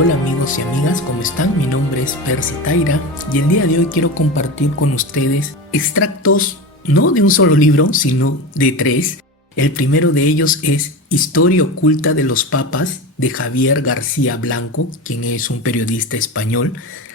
Hola amigos y amigas, ¿cómo están? Mi nombre es Percy Taira y el día de hoy quiero compartir con ustedes extractos no de un solo libro, sino de tres. El primero de ellos es Historia oculta de los papas de Javier García Blanco, quien es un periodista español.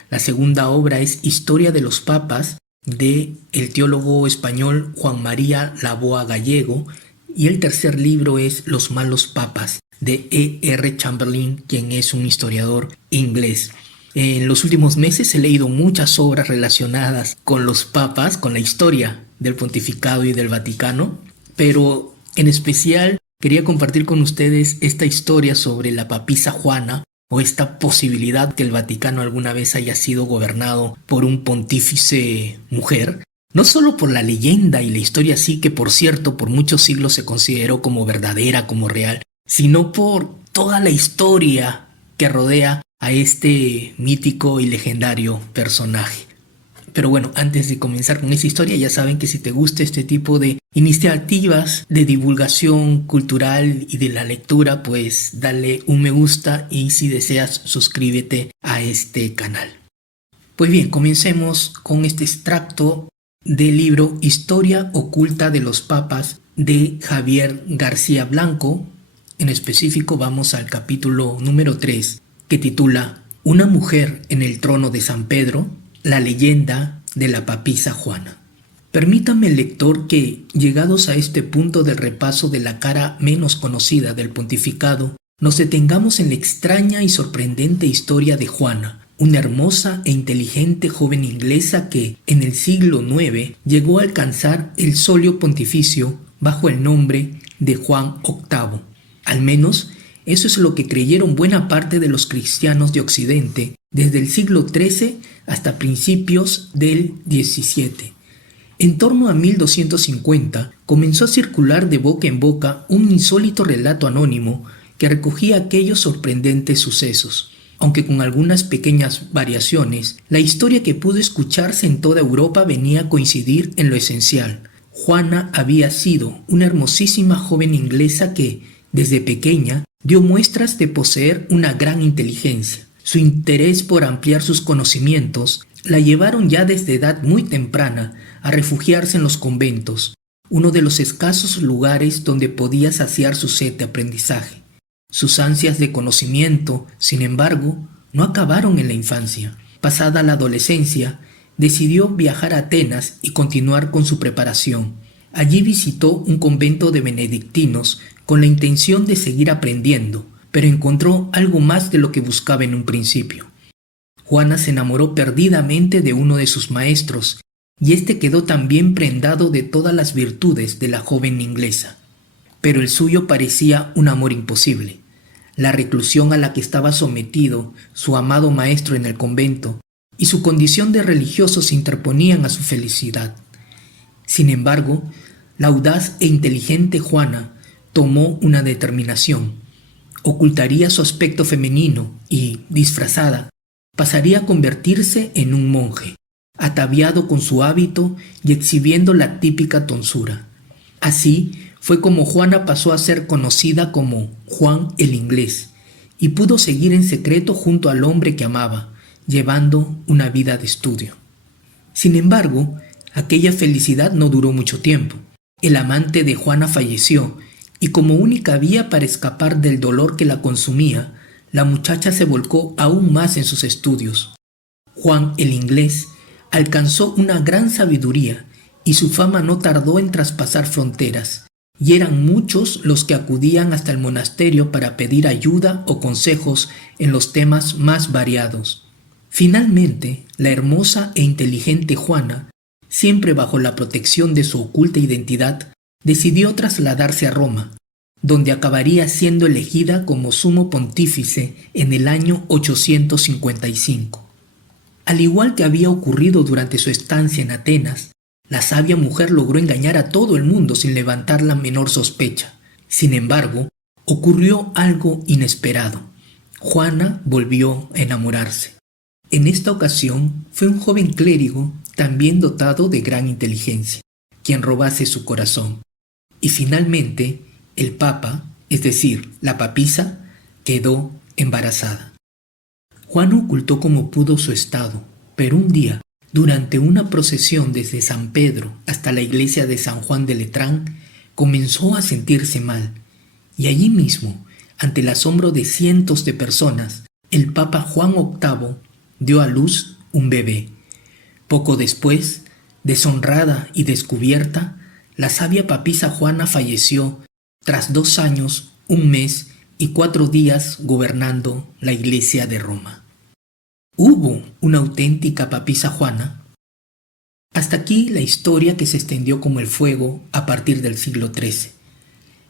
La segunda obra es Historia de los papas de el teólogo español Juan María Laboa Gallego. Y el tercer libro es Los malos papas de E.R. Chamberlain, quien es un historiador inglés. En los últimos meses he leído muchas obras relacionadas con los papas, con la historia del pontificado y del Vaticano, pero en especial quería compartir con ustedes esta historia sobre la papisa Juana, o esta posibilidad que el Vaticano alguna vez haya sido gobernado por un pontífice mujer. No solo por la leyenda y la historia así, que por cierto por muchos siglos se consideró como verdadera, como real, sino por toda la historia que rodea a este mítico y legendario personaje. Pero bueno, antes de comenzar con esa historia, ya saben que si te gusta este tipo de iniciativas de divulgación cultural y de la lectura, pues dale un me gusta y si deseas suscríbete a este canal. Pues bien, comencemos con este extracto del libro Historia oculta de los papas de Javier García Blanco. En específico vamos al capítulo número 3, que titula Una mujer en el trono de San Pedro, la leyenda de la papisa Juana. Permítame, lector, que, llegados a este punto del repaso de la cara menos conocida del pontificado, nos detengamos en la extraña y sorprendente historia de Juana, una hermosa e inteligente joven inglesa que, en el siglo IX, llegó a alcanzar el solio pontificio bajo el nombre de Juan VIII. Al menos, eso es lo que creyeron buena parte de los cristianos de Occidente desde el siglo XIII hasta principios del XVII. En torno a 1250 comenzó a circular de boca en boca un insólito relato anónimo que recogía aquellos sorprendentes sucesos. Aunque con algunas pequeñas variaciones, la historia que pudo escucharse en toda Europa venía a coincidir en lo esencial. Juana había sido una hermosísima joven inglesa que, desde pequeña, dio muestras de poseer una gran inteligencia. Su interés por ampliar sus conocimientos la llevaron ya desde edad muy temprana a refugiarse en los conventos, uno de los escasos lugares donde podía saciar su sed de aprendizaje. Sus ansias de conocimiento, sin embargo, no acabaron en la infancia. Pasada la adolescencia, decidió viajar a Atenas y continuar con su preparación. Allí visitó un convento de benedictinos con la intención de seguir aprendiendo, pero encontró algo más de lo que buscaba en un principio. Juana se enamoró perdidamente de uno de sus maestros, y éste quedó también prendado de todas las virtudes de la joven inglesa. Pero el suyo parecía un amor imposible. La reclusión a la que estaba sometido su amado maestro en el convento y su condición de religioso se interponían a su felicidad. Sin embargo, la audaz e inteligente Juana tomó una determinación. Ocultaría su aspecto femenino y, disfrazada, pasaría a convertirse en un monje, ataviado con su hábito y exhibiendo la típica tonsura. Así fue como Juana pasó a ser conocida como Juan el Inglés y pudo seguir en secreto junto al hombre que amaba, llevando una vida de estudio. Sin embargo, aquella felicidad no duró mucho tiempo. El amante de Juana falleció y como única vía para escapar del dolor que la consumía, la muchacha se volcó aún más en sus estudios. Juan el Inglés alcanzó una gran sabiduría y su fama no tardó en traspasar fronteras, y eran muchos los que acudían hasta el monasterio para pedir ayuda o consejos en los temas más variados. Finalmente, la hermosa e inteligente Juana, siempre bajo la protección de su oculta identidad, decidió trasladarse a Roma, donde acabaría siendo elegida como sumo pontífice en el año 855. Al igual que había ocurrido durante su estancia en Atenas, la sabia mujer logró engañar a todo el mundo sin levantar la menor sospecha. Sin embargo, ocurrió algo inesperado. Juana volvió a enamorarse. En esta ocasión fue un joven clérigo también dotado de gran inteligencia, quien robase su corazón. Y finalmente, el papa, es decir, la papisa, quedó embarazada. Juana ocultó como pudo su estado, pero un día, durante una procesión desde San Pedro hasta la iglesia de San Juan de Letrán, comenzó a sentirse mal, y allí mismo, ante el asombro de cientos de personas, el Papa Juan VIII dio a luz un bebé. Poco después, deshonrada y descubierta, la sabia papisa Juana falleció tras 2 años, 1 mes y 4 días gobernando la Iglesia de Roma. ¿Hubo una auténtica papisa Juana? Hasta aquí la historia que se extendió como el fuego a partir del siglo XIII.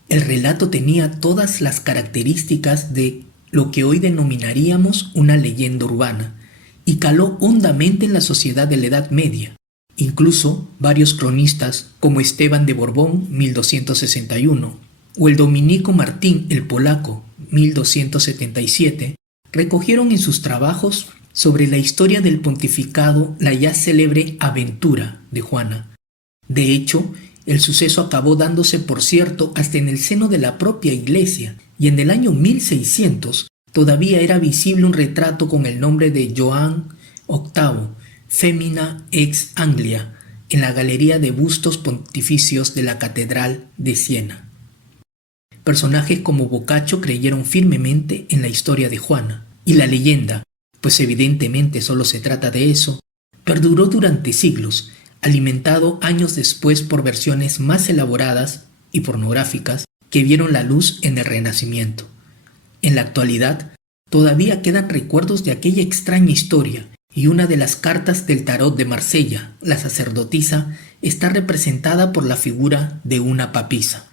El relato tenía todas las características de lo que hoy denominaríamos una leyenda urbana y caló hondamente en la sociedad de la Edad Media. Incluso varios cronistas como Esteban de Borbón, 1261, o el dominico Martín el Polaco, 1277, recogieron en sus trabajos sobre la historia del pontificado la ya célebre aventura de Juana. De hecho, el suceso acabó dándose por cierto hasta en el seno de la propia iglesia, y en el año 1600 todavía era visible un retrato con el nombre de Joan VIII, Femina ex Anglia, en la galería de bustos pontificios de la Catedral de Siena. Personajes como Boccaccio creyeron firmemente en la historia de Juana, y la leyenda, pues evidentemente solo se trata de eso, perduró durante siglos, alimentado años después por versiones más elaboradas y pornográficas que vieron la luz en el Renacimiento. En la actualidad, todavía quedan recuerdos de aquella extraña historia, y una de las cartas del tarot de Marsella, la sacerdotisa, está representada por la figura de una papisa.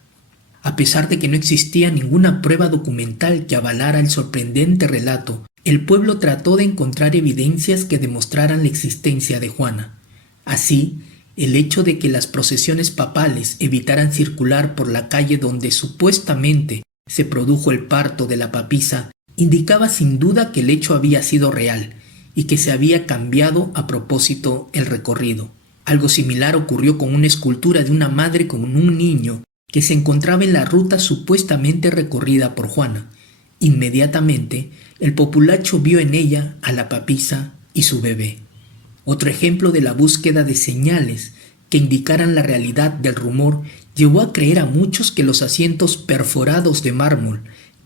A pesar de que no existía ninguna prueba documental que avalara el sorprendente relato, el pueblo trató de encontrar evidencias que demostraran la existencia de Juana. Así, el hecho de que las procesiones papales evitaran circular por la calle donde supuestamente se produjo el parto de la papisa indicaba sin duda que el hecho había sido real y que se había cambiado a propósito el recorrido. Algo similar ocurrió con una escultura de una madre con un niño que se encontraba en la ruta supuestamente recorrida por Juana. Inmediatamente, el populacho vio en ella a la papisa y su bebé. Otro ejemplo de la búsqueda de señales que indicaran la realidad del rumor llevó a creer a muchos que los asientos perforados de mármol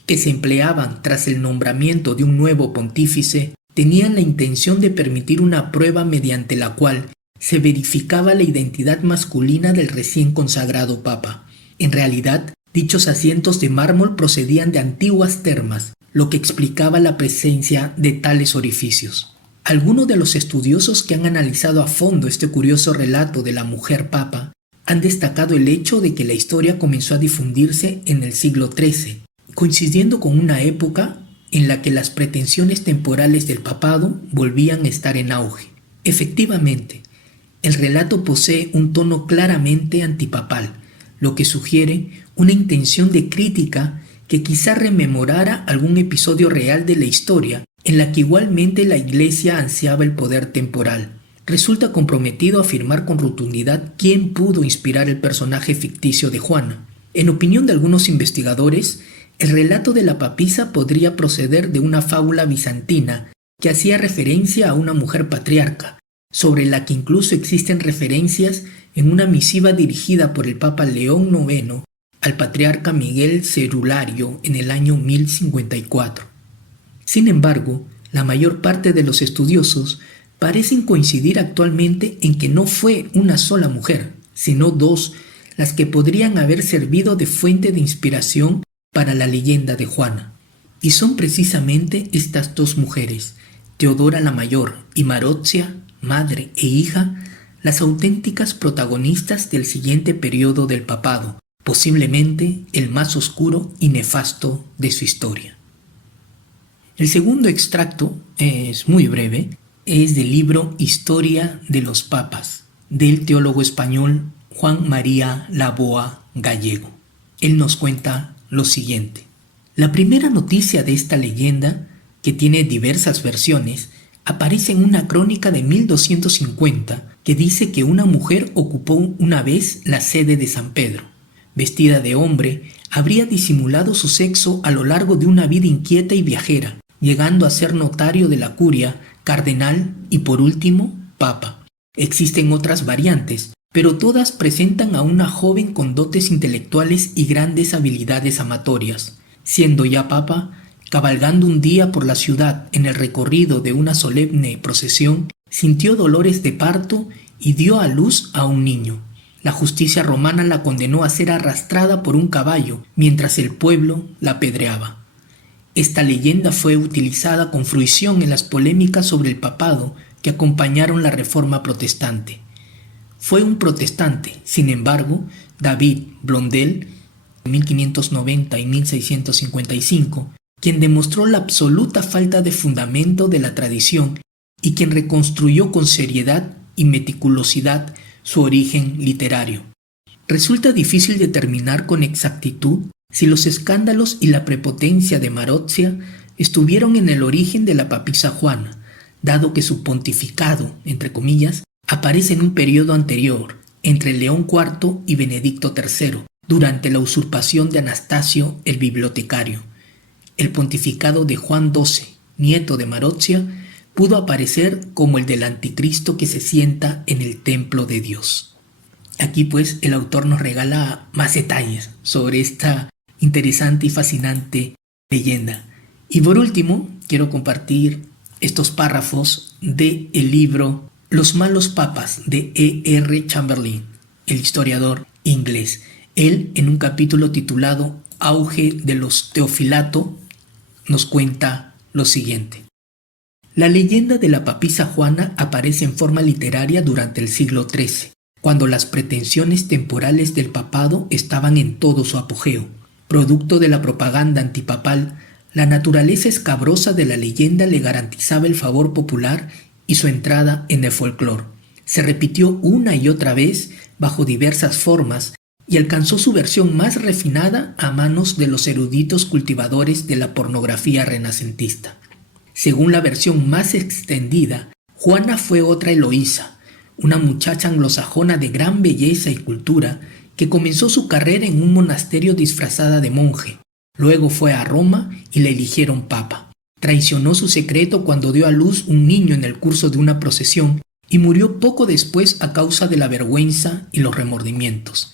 que se empleaban tras el nombramiento de un nuevo pontífice tenían la intención de permitir una prueba mediante la cual se verificaba la identidad masculina del recién consagrado papa. En realidad, dichos asientos de mármol procedían de antiguas termas, lo que explicaba la presencia de tales orificios. Algunos de los estudiosos que han analizado a fondo este curioso relato de la mujer papa han destacado el hecho de que la historia comenzó a difundirse en el siglo XIII, coincidiendo con una época en la que las pretensiones temporales del papado volvían a estar en auge. Efectivamente, el relato posee un tono claramente antipapal, lo que sugiere una intención de crítica que quizá rememorara algún episodio real de la historia en la que igualmente la Iglesia ansiaba el poder temporal. Resulta comprometido afirmar con rotundidad quién pudo inspirar el personaje ficticio de Juana. En opinión de algunos investigadores, el relato de la papisa podría proceder de una fábula bizantina que hacía referencia a una mujer patriarca, sobre la que incluso existen referencias en una misiva dirigida por el Papa León IX al patriarca Miguel Cerulario en el año 1054. Sin embargo, la mayor parte de los estudiosos parecen coincidir actualmente en que no fue una sola mujer, sino 2, las que podrían haber servido de fuente de inspiración para la leyenda de Juana. Y son precisamente estas 2 mujeres, Teodora la Mayor y Marozia, madre e hija, las auténticas protagonistas del siguiente periodo del papado, posiblemente el más oscuro y nefasto de su historia. El segundo extracto es muy breve, es del libro Historia de los Papas, del teólogo español Juan María Laboa Gallego. Él nos cuenta lo siguiente. La primera noticia de esta leyenda, que tiene diversas versiones, aparece en una crónica de 1250 que dice que una mujer ocupó una vez la sede de San Pedro. Vestida de hombre, habría disimulado su sexo a lo largo de una vida inquieta y viajera, llegando a ser notario de la curia, cardenal y por último, papa. Existen otras variantes, pero todas presentan a una joven con dotes intelectuales y grandes habilidades amatorias. Siendo ya papa, cabalgando un día por la ciudad en el recorrido de una solemne procesión, sintió dolores de parto y dio a luz a un niño. La justicia romana la condenó a ser arrastrada por un caballo mientras el pueblo la apedreaba. Esta leyenda fue utilizada con fruición en las polémicas sobre el papado que acompañaron la Reforma protestante. Fue un protestante, sin embargo, David Blondel, en 1590 y 1655, quien demostró la absoluta falta de fundamento de la tradición y quien reconstruyó con seriedad y meticulosidad su origen literario. Resulta difícil determinar con exactitud si los escándalos y la prepotencia de Marozia estuvieron en el origen de la papisa Juana, dado que su pontificado, entre comillas, aparece en un periodo anterior, entre León IV y Benedicto III, durante la usurpación de Anastasio el bibliotecario. El pontificado de Juan XII, nieto de Marozia, pudo aparecer como el del anticristo que se sienta en el templo de Dios. Aquí pues el autor nos regala más detalles sobre esta interesante y fascinante leyenda. Y por último, quiero compartir estos párrafos del libro Los malos papas de E.R. Chamberlain, el historiador inglés. Él, en un capítulo titulado Auge de los Teofilato, nos cuenta lo siguiente. La leyenda de la papisa Juana aparece en forma literaria durante el siglo XIII, cuando las pretensiones temporales del papado estaban en todo su apogeo. Producto de la propaganda antipapal, la naturaleza escabrosa de la leyenda le garantizaba el favor popular y su entrada en el folclore. Se repitió una y otra vez bajo diversas formas y alcanzó su versión más refinada a manos de los eruditos cultivadores de la pornografía renacentista. Según la versión más extendida, Juana fue otra Eloísa, una muchacha anglosajona de gran belleza y cultura que comenzó su carrera en un monasterio disfrazada de monje. Luego fue a Roma y la eligieron papa. Traicionó su secreto cuando dio a luz un niño en el curso de una procesión y murió poco después a causa de la vergüenza y los remordimientos.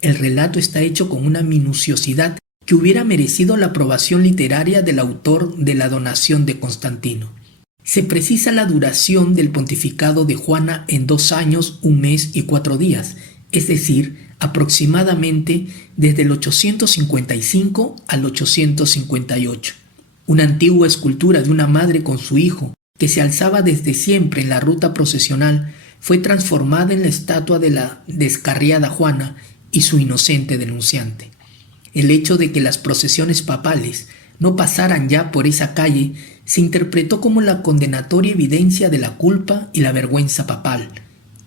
El relato está hecho con una minuciosidad que hubiera merecido la aprobación literaria del autor de la Donación de Constantino. Se precisa la duración del pontificado de Juana en 2 años, 1 mes y 4 días, es decir, aproximadamente desde el 855 al 858. Una antigua escultura de una madre con su hijo, que se alzaba desde siempre en la ruta procesional, fue transformada en la estatua de la descarriada Juana y su inocente denunciante. El hecho de que las procesiones papales no pasaran ya por esa calle se interpretó como la condenatoria evidencia de la culpa y la vergüenza papal,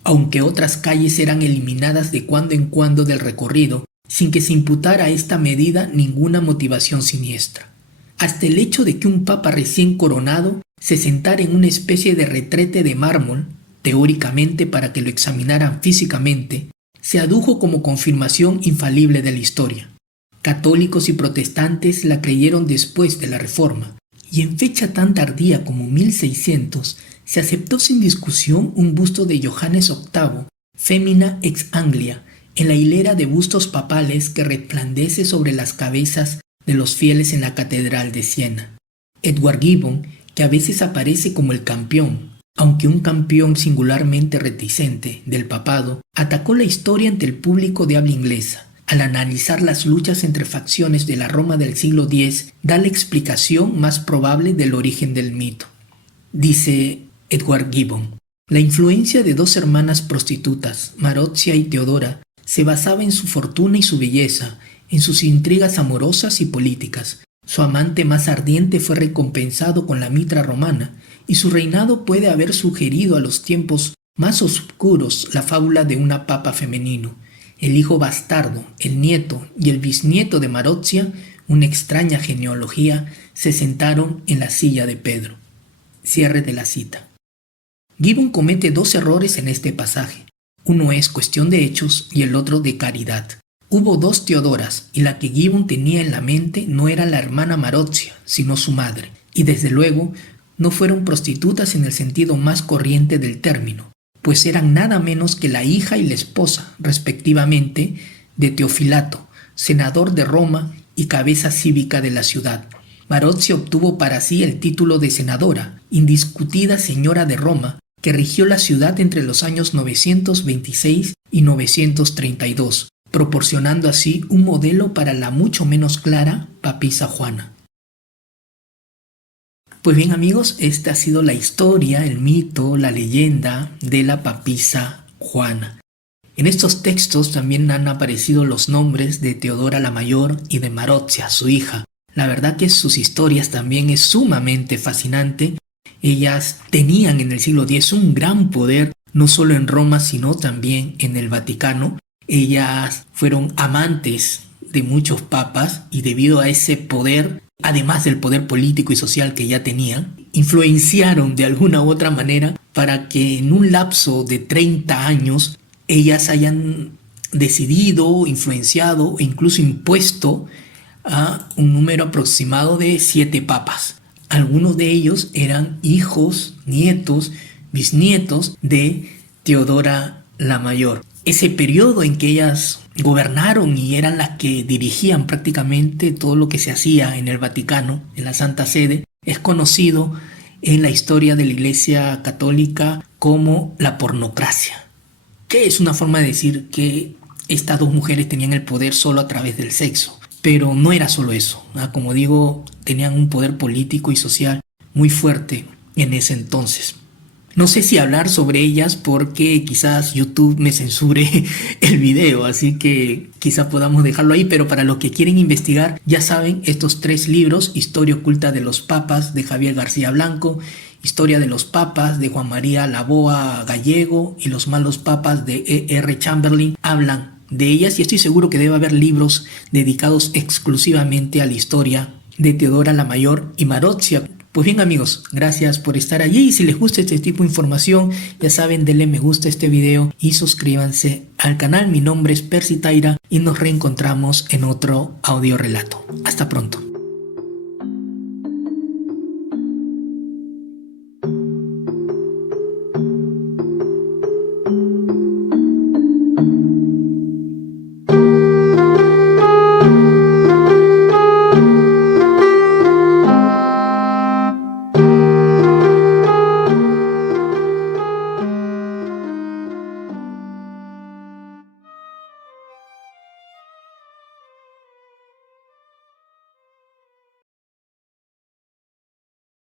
aunque otras calles eran eliminadas de cuando en cuando del recorrido, sin que se imputara a esta medida ninguna motivación siniestra. Hasta el hecho de que un papa recién coronado se sentara en una especie de retrete de mármol, teóricamente para que lo examinaran físicamente, se adujo como confirmación infalible de la historia. Católicos y protestantes la creyeron después de la Reforma, y en fecha tan tardía como 1600 se aceptó sin discusión un busto de Johannes VIII, Femina ex Anglia, en la hilera de bustos papales que resplandece sobre las cabezas de los fieles en la Catedral de Siena. Edward Gibbon, que a veces aparece como el campeón, aunque un campeón singularmente reticente del papado, atacó la historia ante el público de habla inglesa. Al analizar las luchas entre facciones de la Roma del siglo X, da la explicación más probable del origen del mito. Dice Edward Gibbon, la influencia de 2 hermanas prostitutas, Marozia y Teodora, se basaba en su fortuna y su belleza, en sus intrigas amorosas y políticas. Su amante más ardiente fue recompensado con la mitra romana, y su reinado puede haber sugerido a los tiempos más oscuros la fábula de una papa femenino. El hijo bastardo, el nieto y el bisnieto de Marozia, una extraña genealogía, se sentaron en la silla de Pedro. Cierre de la cita. Gibbon comete 2 errores en este pasaje. Uno es cuestión de hechos y el otro de caridad. Hubo 2 Teodoras y la que Gibbon tenía en la mente no era la hermana Marozia, sino su madre, Y desde luego, no fueron prostitutas en el sentido más corriente del término, pues eran nada menos que la hija y la esposa, respectivamente, de Teofilato, senador de Roma y cabeza cívica de la ciudad. Marozia obtuvo para sí el título de senadora, indiscutida señora de Roma, que rigió la ciudad entre los años 926 y 932, proporcionando así un modelo para la mucho menos clara papisa Juana. Pues bien amigos, esta ha sido la historia, el mito, la leyenda de la papisa Juana. En estos textos también han aparecido los nombres de Teodora la Mayor y de Marozia, su hija. La verdad que sus historias también es sumamente fascinante. Ellas tenían en el siglo X un gran poder, no solo en Roma, sino también en el Vaticano. Ellas fueron amantes de muchos papas y debido a ese poder, además del poder político y social que ya tenían, influenciaron de alguna u otra manera para que en un lapso de 30 años ellas hayan decidido, influenciado e incluso impuesto a un número aproximado de 7 papas. Algunos de ellos eran hijos, nietos, bisnietos de Teodora la Mayor. Ese periodo en que ellas gobernaron y eran las que dirigían prácticamente todo lo que se hacía en el Vaticano, en la Santa Sede, es conocido en la historia de la Iglesia Católica como la pornocracia, que es una forma de decir que estas dos mujeres tenían el poder solo a través del sexo. Pero no era solo eso, ¿no? Como digo, tenían un poder político y social muy fuerte en ese entonces. No sé si hablar sobre ellas porque quizás YouTube me censure el video, así que quizás podamos dejarlo ahí, pero para los que quieren investigar, ya saben, estos 3 libros, Historia oculta de los papas de Javier García Blanco, Historia de los papas de Juan María Laboa Gallego y Los malos papas de E.R. Chamberlain, hablan de ellas y estoy seguro que debe haber libros dedicados exclusivamente a la historia de Teodora la Mayor y Marozia. Pues bien amigos, gracias por estar allí y si les gusta este tipo de información, ya saben, denle me gusta a este video y suscríbanse al canal. Mi nombre es Percy Taira y nos reencontramos en otro audio relato. Hasta pronto.